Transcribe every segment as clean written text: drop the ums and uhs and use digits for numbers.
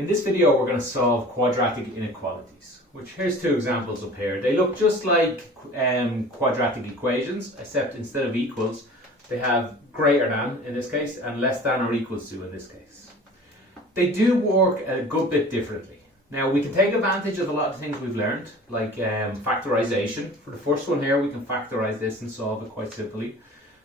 In this video we're going to solve quadratic inequalities, which here's two examples up here. They look just like quadratic equations, except instead of equals they have greater than in this case and less than or equals to in this case. They do work a good bit differently. Now we can take advantage of a lot of things we've learned, like factorization. For the first one here we can factorize this and solve it quite simply.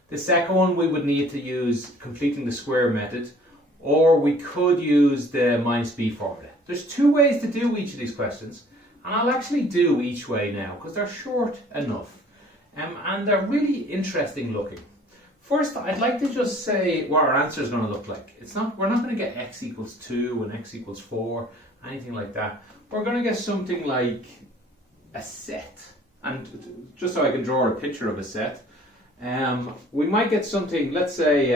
The second one we would need to use completing the square method, or we could use the minus b formula. There's two ways to do each of these questions, and I'll actually do each way now because they're short enough and they're really interesting looking. First, I'd like to just say what our answer is going to look like. We're not going to get x equals 2 and x equals 4, anything like that. We're going to get something like a set. And just so I can draw a picture of a set, we might get something, let's say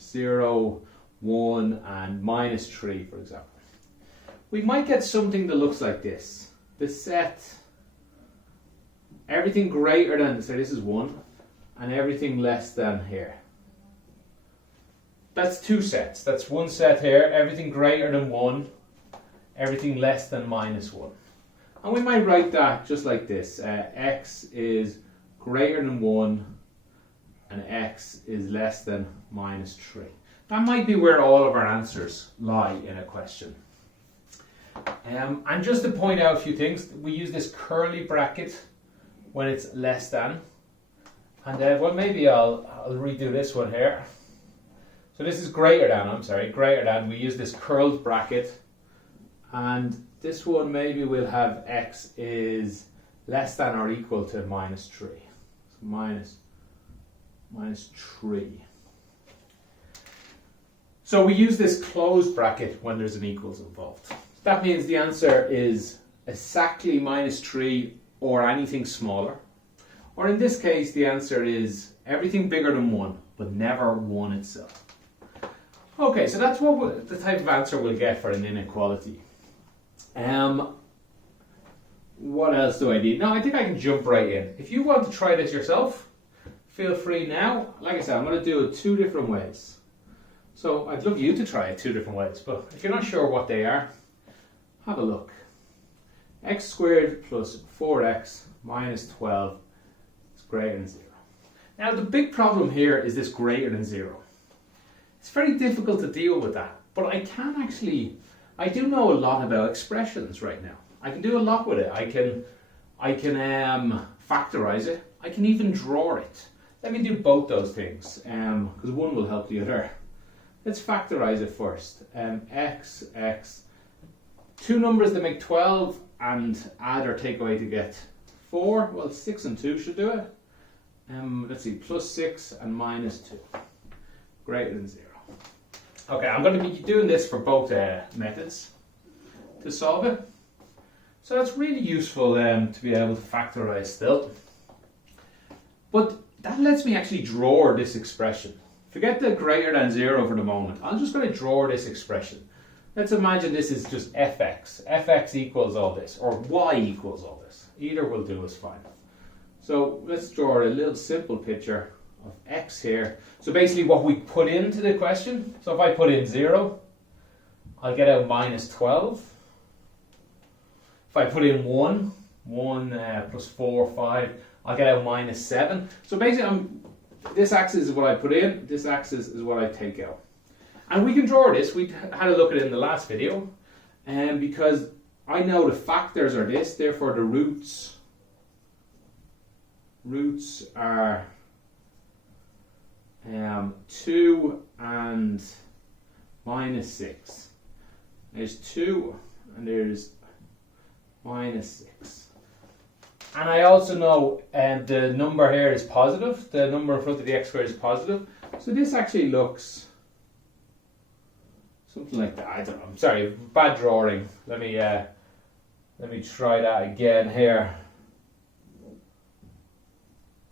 0, 1 and minus 3, for example. We might get something that looks like this. The set, everything greater than, so this is 1, and everything less than here. That's two sets. That's one set here, everything greater than 1, everything less than minus 1. And we might write that just like this. X is greater than 1 and x is less than minus 3. That might be where all of our answers lie in a question. And just to point out a few things, we use this curly bracket when it's less than. And well, maybe I'll redo this one here. So this is greater than, greater than. We use this curled bracket. And this one maybe we'll have x is less than or equal to minus 3. So minus 3. So we use this closed bracket when there's an equals involved. That means the answer is exactly minus 3 or anything smaller. Or in this case, the answer is everything bigger than 1, but never 1 itself. Okay, so that's what the type of answer we'll get for an inequality. What else do I need? No, I think I can jump right in. If you want to try this yourself, feel free now. Like I said, I'm going to do it two different ways. So I'd love you to try it two different ways, but if you're not sure what they are, have a look. X squared plus 4x minus 12 is greater than 0. Now the big problem here is this greater than 0. It's very difficult to deal with that, but I do know a lot about expressions right now. I can do a lot with it. I can factorize it. I can even draw it. Let me do both those things, because one will help the other. Let's factorize it first. X, two numbers that make 12 and add or take away to get 4. Well, 6 and 2 should do it. Let's see, plus 6 and minus 2. Greater than 0. Okay, I'm going to be doing this for both methods to solve it. So that's really useful to be able to factorize still. But that lets me actually draw this expression. Forget the greater than 0 for the moment. I'm just going to draw this expression. Let's imagine this is just fx. Fx equals all this, or y equals all this. Either will do is fine. So let's draw a little simple picture of x here. So basically what we put into the question, so if I put in 0, I'll get out minus 12. If I put in 1 plus 4, 5, I'll get out minus 7. So basically this axis is what I put in, this axis is what I take out. And we can draw this, we had a look at it in the last video, because I know the factors are this, therefore the roots are 2 and minus 6. There's 2 and there's minus 6. And I also know the number here is positive. The number in front of the x squared is positive. So this actually looks something like that. I don't know. I'm sorry, bad drawing. Let me try that again here.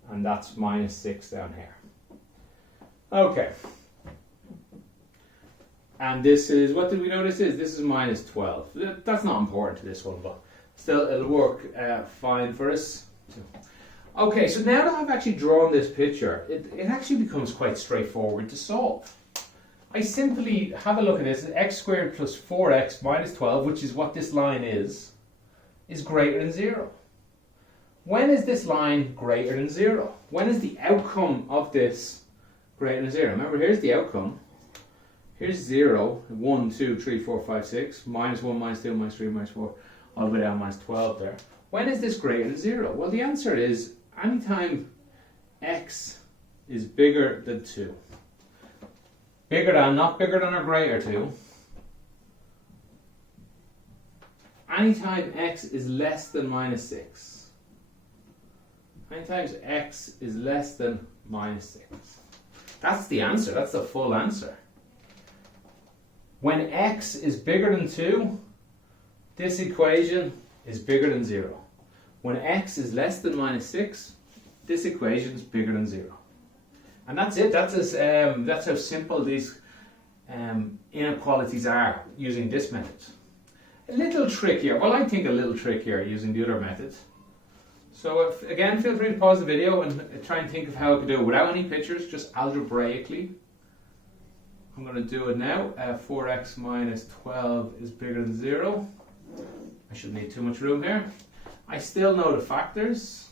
And that's minus 6 down here. Okay. And this is, what did we know this is? This is minus 12. That's not important to this one, but still it'll work fine for us. Okay, so now that I've actually drawn this picture, it actually becomes quite straightforward to solve. I simply have a look at this. X squared plus 4x minus 12, which is what this line is greater than 0. When is this line greater than 0? When is the outcome of this greater than 0? Remember, here's the outcome. Here's 0, 1, 2, 3, 4, 5, 6, minus 1, minus 2, minus 3, minus 4, all the way down minus 12 there. When is this greater than 0? Well, the answer is anytime x is bigger than 2. Bigger than, not bigger than or greater to. Anytime x is less than minus 6. Anytime x is less than minus 6. That's the answer. That's the full answer. When x is bigger than 2, this equation is bigger than 0. When x is less than minus 6, this equation is bigger than 0. And that's it. That's how simple these inequalities are using this method. A little trickier. Well, I think a little trickier using the other method. So again, feel free to pause the video and try and think of how I could do it without any pictures, just algebraically. I'm going to do it now. 4x minus 12 is bigger than 0. I shouldn't need too much room here. I still know the factors.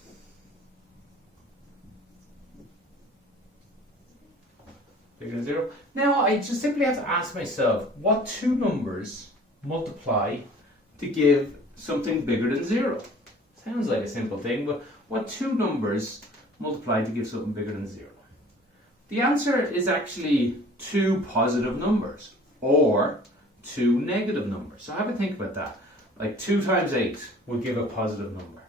Bigger than 0. Now I just simply have to ask myself, what two numbers multiply to give something bigger than 0? Sounds like a simple thing, but what two numbers multiply to give something bigger than 0? The answer is actually two positive numbers or two negative numbers. So have a think about that. Like 2 times 8 will give a positive number.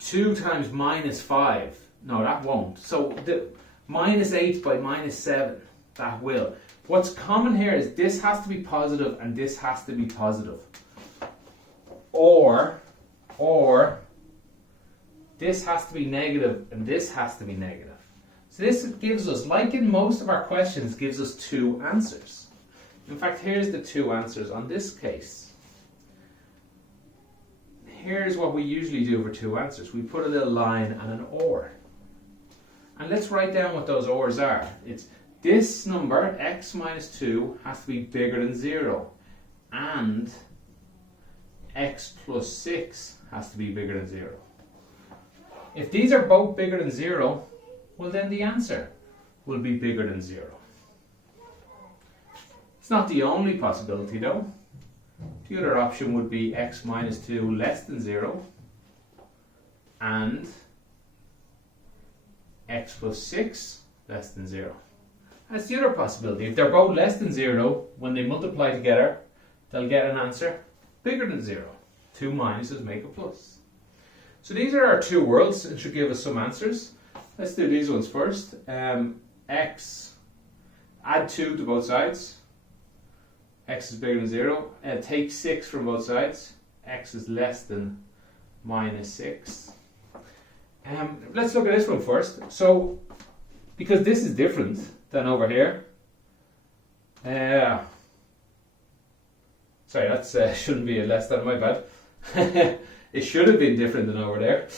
2 times minus 5, no, that won't. So the minus 8 by minus 7, that will. What's common here is this has to be positive and this has to be positive. Or this has to be negative and this has to be negative. So this gives us, like in most of our questions, gives us two answers. In fact, here's the two answers on this case. Here's what we usually do for two answers. We put a little line and an or. And let's write down what those ors are. It's this number, x minus 2, has to be bigger than 0. And x plus 6 has to be bigger than 0. If these are both bigger than 0, well then the answer will be bigger than 0. It's not the only possibility though. The other option would be x minus 2 less than 0 and x plus 6 less than 0. That's the other possibility. If they're both less than 0, when they multiply together, they'll get an answer bigger than 0. 2 minuses make a plus. So these are our two worlds and should give us some answers. Let's do these ones first. X, add 2 to both sides. X is bigger than 0. Take 6 from both sides. X is less than minus 6. Let's look at this one first. So, because this is different than over here. Sorry, that shouldn't be a less than, my bad. It should have been different than over there.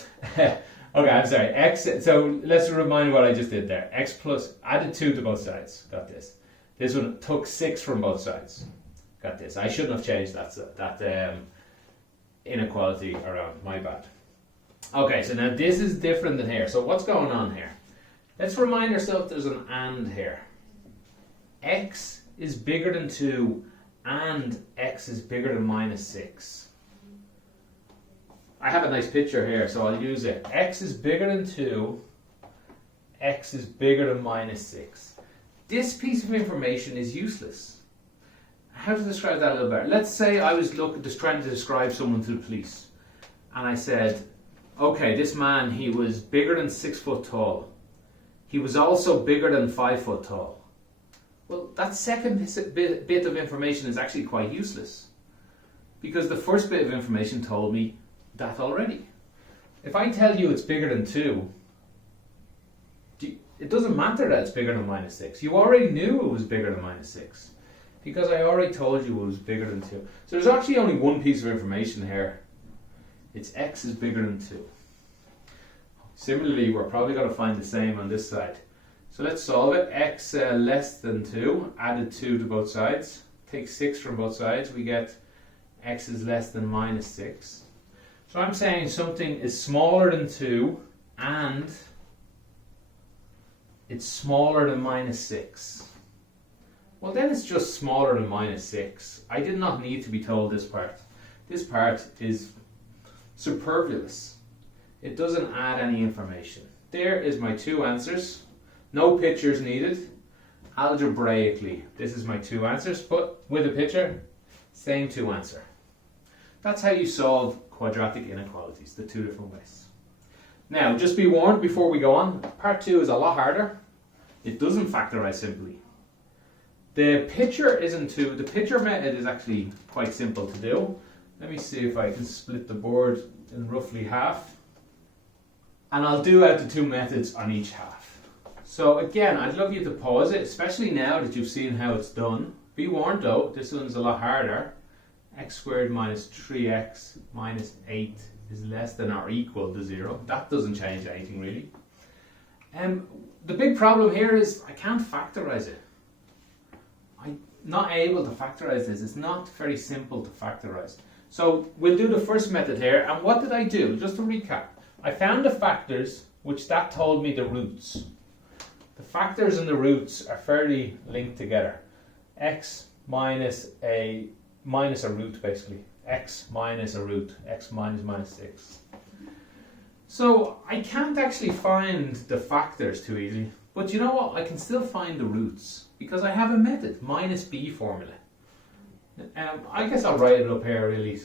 Okay, I'm sorry. X. So let's remind what I just did there. X plus, added 2 to both sides. Got this. This one took 6 from both sides. Got this. I shouldn't have changed that inequality around. My bad. Okay, so now this is different than here. So what's going on here? Let's remind ourselves there's an and here. X is bigger than 2 and x is bigger than minus 6. I have a nice picture here, so I'll use it. X is bigger than 2, x is bigger than minus 6. This piece of information is useless. How to describe that a little better? Let's say I was just trying to describe someone to the police, and I said, okay, this man, he was bigger than 6 foot tall. He was also bigger than 5 foot tall. Well, that second bit of information is actually quite useless, because the first bit of information told me that already. If I tell you it's bigger than 2, it doesn't matter that it's bigger than minus 6. You already knew it was bigger than minus 6, because I already told you it was bigger than 2. So there's actually only one piece of information here. It's x is bigger than 2. Similarly, we're probably going to find the same on this side. So let's solve it. X less than 2, added 2 to both sides. Take 6 from both sides, we get x is less than minus 6. So I'm saying something is smaller than 2 and it's smaller than minus 6. Well, then it's just smaller than minus 6. I did not need to be told this part. This part is superfluous. It doesn't add any information. There is my two answers. No pictures needed. Algebraically, this is my two answers, but with a picture, same two answer. That's how you solve quadratic inequalities, the two different ways. Now, just be warned before we go on, part 2 is a lot harder. It doesn't factorize simply. The picture the picture method is actually quite simple to do. Let me see if I can split the board in roughly half. And I'll do out the two methods on each half. So again, I'd love you to pause it, especially now that you've seen how it's done. Be warned though, this one's a lot harder. X squared minus 3x minus 8 is less than or equal to 0. That doesn't change anything really. The big problem here is I can't factorize it. I'm not able to factorize this. It's not very simple to factorize. So we'll do the first method here. And what did I do? Just to recap. I found the factors, which that told me the roots. The factors and the roots are fairly linked together. X minus a root basically. X minus a root. X minus 6. So I can't actually find the factors too easily. But you know what? I can still find the roots because I have a method, minus b formula. I guess I'll write it up here really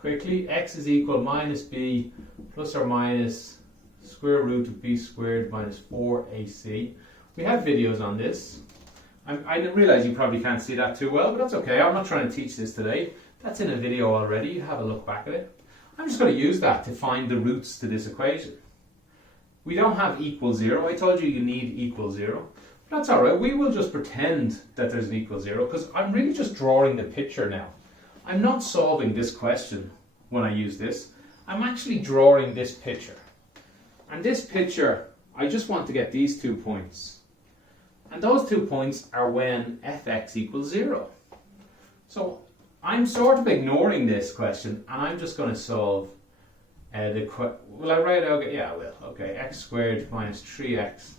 quickly. X is equal minus b plus or minus square root of b squared minus 4ac. We have videos on this. I didn't realize you probably can't see that too well, but that's okay. I'm not trying to teach this today. That's in a video already. You have a look back at it. I'm just going to use that to find the roots to this equation. We don't have equal 0. I told you you need equal 0. But that's alright. We will just pretend that there's an equal 0 because I'm really just drawing the picture now. I'm not solving this question when I use this. I'm actually drawing this picture. And this picture, I just want to get these 2 points. And those 2 points are when fx equals 0. So I'm sort of ignoring this question and I'm just going to solve will I write it out? Yeah, I will. Okay, x squared minus 3x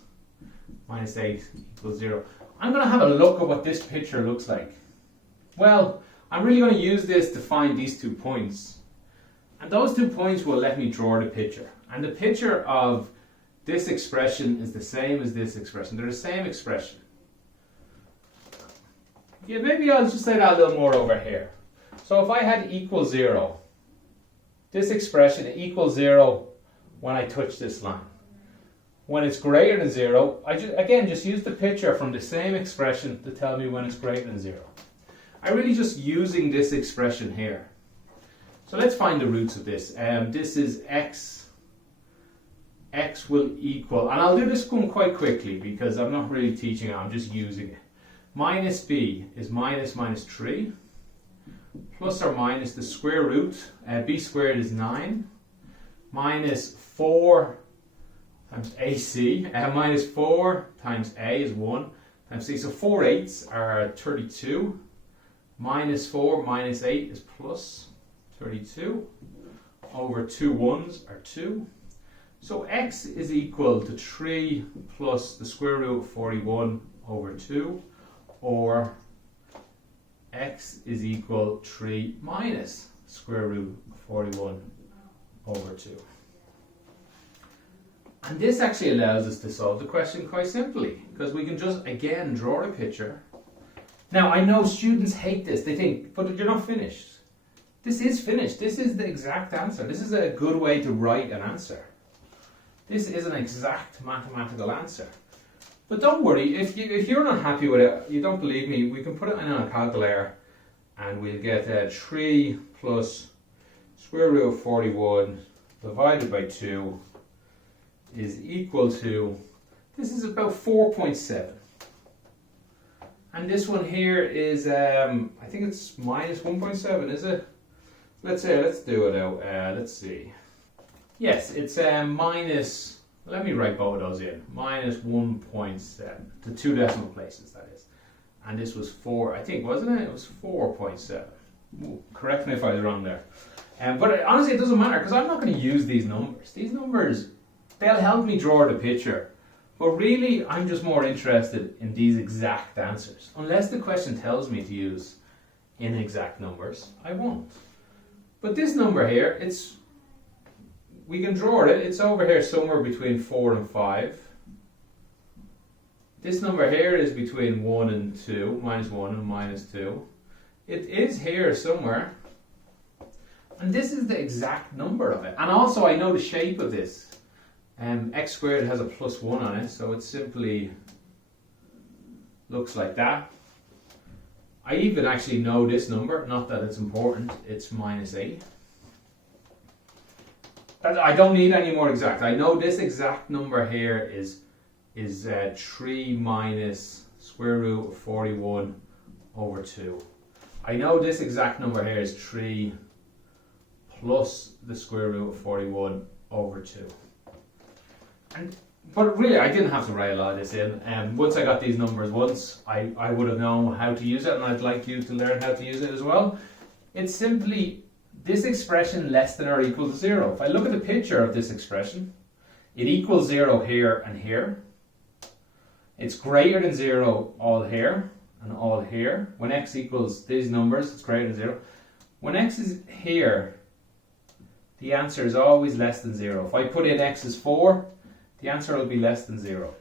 minus 8 equals 0. I'm going to have a look at what this picture looks like. Well, I'm really going to use this to find these 2 points. And those 2 points will let me draw the picture. And the picture of this expression is the same as this expression. They're the same expression. Yeah, maybe I'll just say that a little more over here. So if I had equal 0, this expression equals 0 when I touch this line. When it's greater than 0, I just use the picture from the same expression to tell me when it's greater than 0. I'm really just using this expression here. So let's find the roots of this. This is x will equal, and I'll do this one quite quickly because I'm not really teaching it, I'm just using it. Minus b is minus 3, plus or minus the square root, b squared is 9, minus 4 times ac, minus 4 times a is 1, times c, so 4 eighths are 32, minus 4 minus 8 is plus 32, over 2 ones are 2. So x is equal to 3 plus the square root of 41 over 2, or x is equal 3 minus square root of 41 over 2. And this actually allows us to solve the question quite simply, because we can just again draw a picture. Now I know students hate this, they think, but you're not finished. This is finished, this is the exact answer. This is a good way to write an answer. This is an exact mathematical answer. But don't worry, if you're not happy with it, you don't believe me, we can put it in a calculator and we'll get 3 plus square root of 41 divided by 2 is equal to, this is about 4.7. And this one here is, I think it's minus 1.7, is it? Let's do it out, let's see. Yes, it's minus Let me write both of those in. Minus 1.7, the 2 decimal places, that is. And this was 4, I think, wasn't it? It was 4.7. Correct me if I was wrong there. But honestly, it doesn't matter, because I'm not going to use these numbers. These numbers, they'll help me draw the picture. But really, I'm just more interested in these exact answers. Unless the question tells me to use inexact numbers, I won't. But this number here, we can draw it. It's over here somewhere between 4 and 5. This number here is between 1 and 2, minus 1 and minus 2. It is here somewhere. And this is the exact number of it. And also I know the shape of this. X squared has a plus 1 on it, so it simply looks like that. I even actually know this number, not that it's important, it's minus 8. I don't need any more exact. I know this exact number here is 3 minus square root of 41 over 2. I know this exact number here is 3 plus the square root of 41 over 2. But really, I didn't have to write a lot of this in. Once I got these numbers once, I would have known how to use it, and I'd like you to learn how to use it as well. It's simply this expression less than or equal to 0. If I look at the picture of this expression, it equals 0 here and here. It's greater than 0 all here and all here. When x equals these numbers, it's greater than 0. When x is here, the answer is always less than 0. If I put in x is 4, the answer will be less than 0.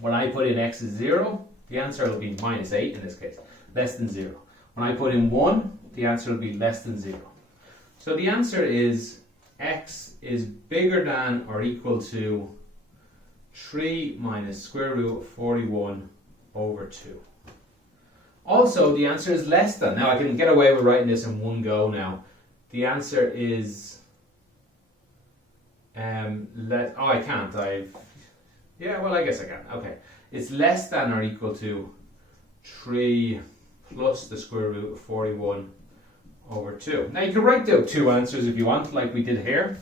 When I put in x is 0, the answer will be minus 8 in this case, less than 0. When I put in 1, the answer will be less than 0. So the answer is x is bigger than or equal to 3 minus square root of 41 over 2. Also, the answer is less than. Now I can get away with writing this in one go now. The answer is I can't. Yeah, well, I guess I can. Okay. It's less than or equal to 3 plus the square root of 41 over 2. Now you can write down 2 answers if you want, like we did here.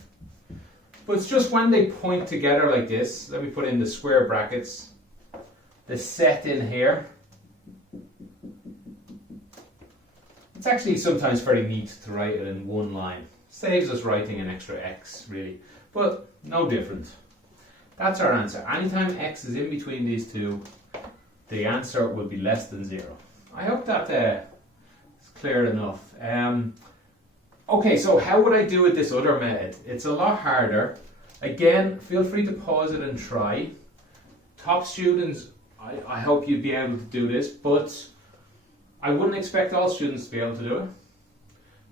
But it's just when they point together like this. Let me put in the square brackets. The set in here. It's actually sometimes very neat to write it in one line. Saves us writing an extra x, really. But no different. That's our answer. Anytime x is in between these two, the answer will be less than 0. I hope that is clear enough. Okay, so how would I do it this other method? It's a lot harder. Again, feel free to pause it and try. Top students, I hope you'd be able to do this, but I wouldn't expect all students to be able to do it.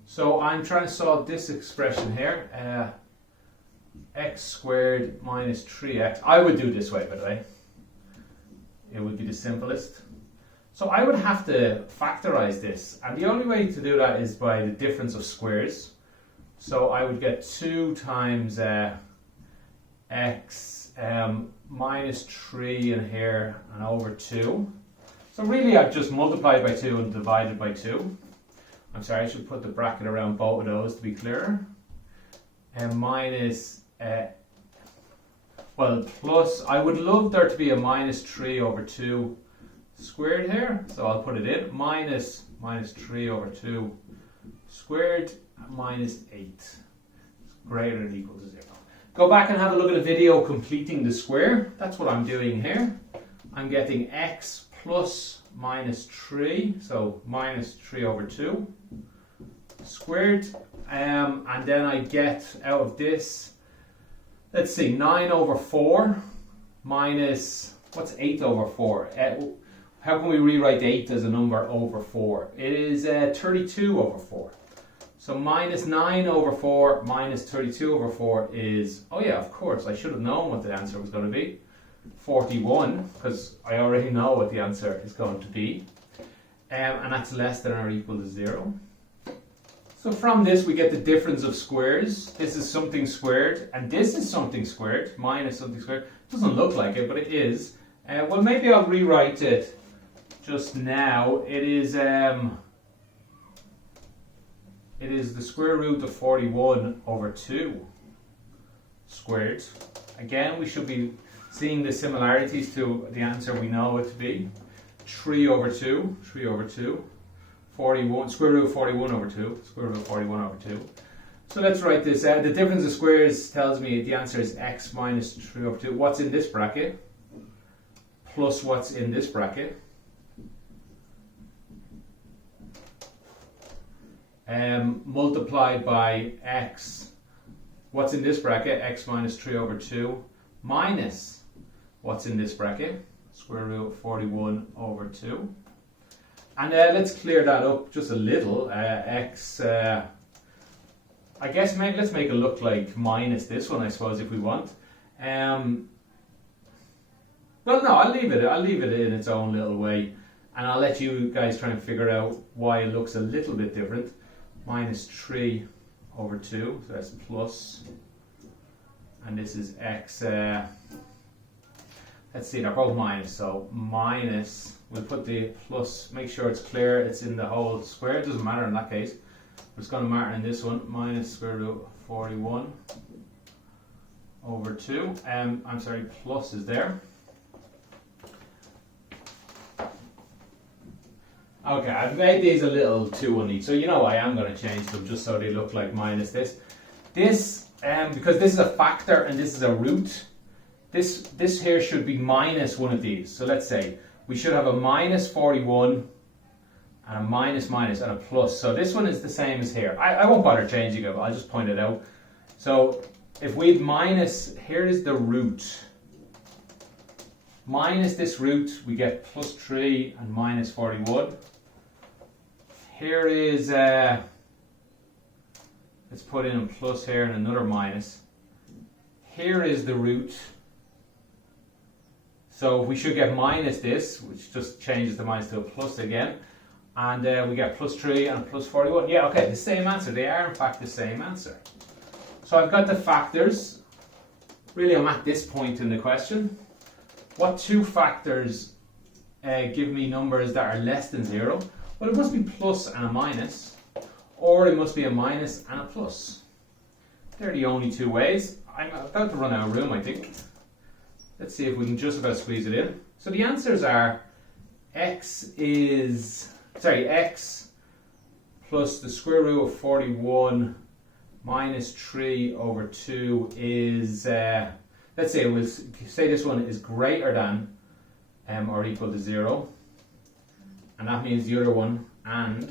So I'm trying to solve this expression here. X squared minus 3x. I would do it this way, by the way. It would be the simplest. So I would have to factorize this, and the only way to do that is by the difference of squares. So I would get 2 times x minus 3 in here and over 2. So really I've just multiplied by 2 and divided by 2. I'm sorry, I should put the bracket around both of those to be clearer. And minus plus, I would love there to be a minus 3 over 2 squared here, so I'll put it in, minus 3 over 2 squared minus 8 is greater than or equal to 0. Go back and have a look at a video completing the square. That's what I'm doing here. I'm getting x plus minus 3, so minus 3 over 2 squared, and then I get out of this, let's see, 9 over 4 minus, what's 8 over 4? How can we rewrite 8 as a number over 4? It is 32 over 4. So minus 9 over 4 minus 32 over 4 is, oh yeah, of course, I should have known what the answer was going to be. 41, because I already know what the answer is going to be. And that's less than or equal to 0. So from this we get the difference of squares. This is something squared, and this is something squared, minus something squared. Doesn't look like it, but it is. Well, maybe I'll rewrite it just now. It is the square root of 41 over 2 squared. Again, we should be seeing the similarities to the answer we know it to be. 3 over 2, 41, square root of 41 over 2, square root of 41 over 2. So let's write this out. The difference of squares tells me the answer is x minus 3 over 2. What's in this bracket? Plus what's in this bracket. Multiplied by x. What's in this bracket? X minus 3 over 2 minus what's in this bracket? Square root of 41 over 2. And let's clear that up just a little. X, I guess let's make it look like minus this one, I suppose, if we want. Well, no, I'll leave it in its own little way. And I'll let you guys try and figure out why it looks a little bit different. Minus 3 over 2, so that's plus. And this is x, let's see, they're both minus, so minus, we'll put the plus, make sure it's clear, it's in the whole square, it doesn't matter in that case. It's going to matter in this one, minus square root 41 over 2, I'm sorry, plus is there. Okay, I've made these a little too neat, so you know I am going to change them just so they look like minus this. This, because this is a factor and this is a root, this here should be minus one of these. So let's say we should have a minus 41 and a minus minus and a plus. So this one is the same as here. I won't bother changing it, but I'll just point it out. So if we had minus, here is the root. Minus this root, we get plus 3 and minus 41. Here is, let's put in a plus here and another minus. Here is the root. So we should get minus this, which just changes the minus to a plus again. And we get plus 3 and plus 41. Yeah, okay, the same answer. They are in fact the same answer. So I've got the factors. Really, I'm at this point in the question. What two factors give me numbers that are less than 0? Well, it must be plus and a minus, or it must be a minus and a plus. They're the only two ways. I'm about to run out of room, I think. Let's see if we can just about squeeze it in. So the answers are x plus the square root of 41 minus 3 over 2 is, let's say we'll say this one is greater than or equal to 0. And that means the other one, and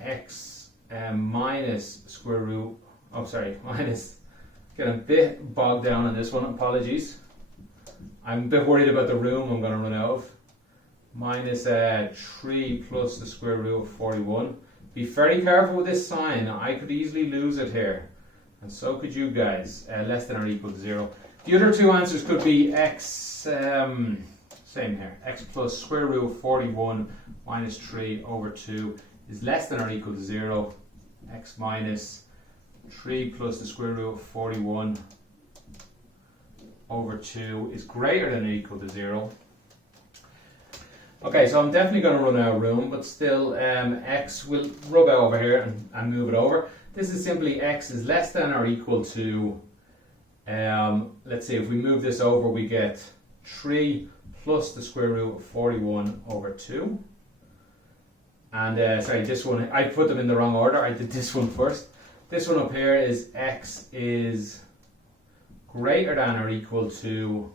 x minus square root, minus, get a bit bogged down on this one, apologies. I'm a bit worried about the room I'm going to run out of. Minus 3 plus the square root of 41. Be very careful with this sign, I could easily lose it here. And so could you guys, less than or equal to 0. The other two answers could be x, same here, x plus square root of 41 minus 3 over 2 is less than or equal to 0. X minus 3 plus the square root of 41 over 2 is greater than or equal to 0. Okay, so I'm definitely going to run out of room, but still x will rub out over here and move it over. This is simply x is less than or equal to, let's see, if we move this over, we get 3 plus the square root of 41 over 2. And sorry, this one, I put them in the wrong order. I did this one first. This one up here is x is greater than or equal to,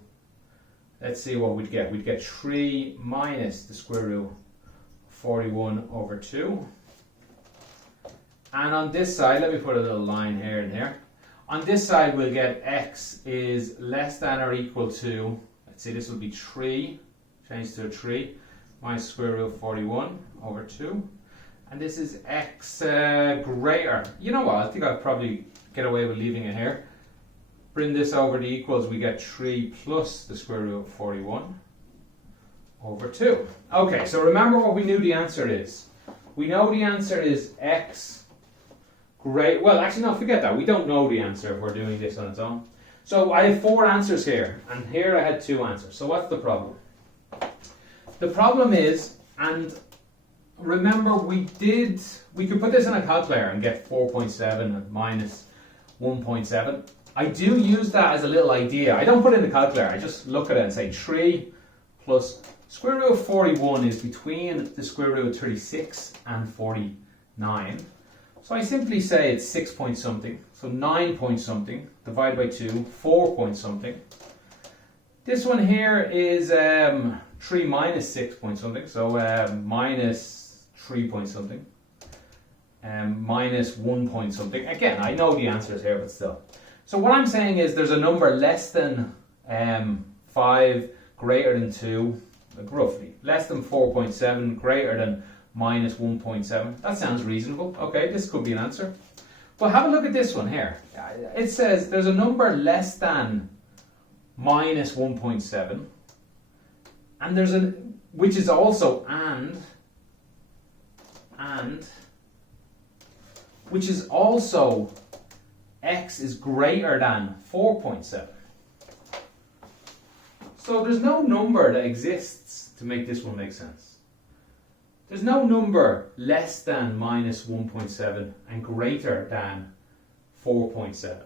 let's see what we'd get. We'd get 3 minus the square root of 41 over 2. And on this side, let me put a little line here and here. On this side, we'll get x is less than or equal to, let's see, this will be 3, change to a 3, minus square root of 41 over 2. And this is x greater. You know what, I think I'll probably get away with leaving it here. Bring this over to equals, we get 3 plus the square root of 41 over 2. Okay, so remember what we knew the answer is. We know the answer is x great. Well, actually, no, forget that. We don't know the answer if we're doing this on its own. So I have 4 answers here, and here I had 2 answers. So what's the problem? The problem is, and remember we could put this in a calculator and get 4.7 and minus 1.7. I do use that as a little idea. I don't put it in the calculator. I just look at it and say 3 plus square root of 41 is between the square root of 36 and 49. So I simply say it's 6 point something. So 9 point something divided by 2, 4 point something. This one here is 3 minus 6 point something. So minus 3 point something. Minus 1 point something. Again, I know the answers here, but still. So what I'm saying is there's a number less than 5, greater than 2, like roughly. Less than 4.7, greater than minus 1.7. That sounds reasonable. Okay, this could be an answer. But have a look at this one here. It says there's a number less than minus 1.7, and there's a, which is also and, which is also x is greater than 4.7. So there's no number that exists to make this one make sense. There's no number less than minus 1.7 and greater than 4.7.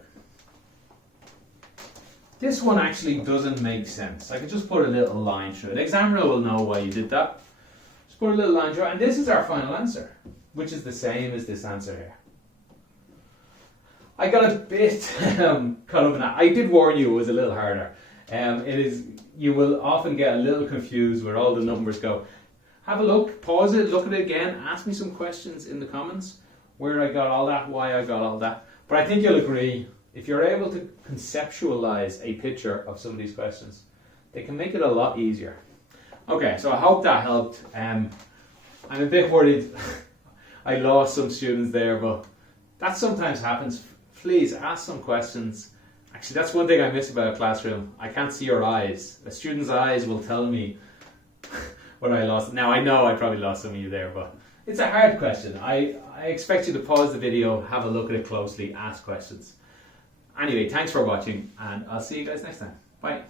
This one actually doesn't make sense. I could just put a little line through it. The examiner will know why you did that. Just put a little line through it, and this is our final answer, which is the same as this answer here. I got a bit caught up in that. I did warn you it was a little harder. You will often get a little confused where all the numbers go. Have a look, pause it, look at it again, ask me some questions in the comments where I got all that, why I got all that. But I think you'll agree, if you're able to conceptualize a picture of some of these questions, they can make it a lot easier. Okay, so I hope that helped. I'm a bit worried I lost some students there, but that sometimes happens. Please ask some questions. Actually, that's one thing I miss about a classroom. I can't see your eyes. A student's eyes will tell me what I lost. Now, I know I probably lost some of you there, but it's a hard question. I expect you to pause the video, have a look at it closely, ask questions. Anyway, thanks for watching, and I'll see you guys next time. Bye.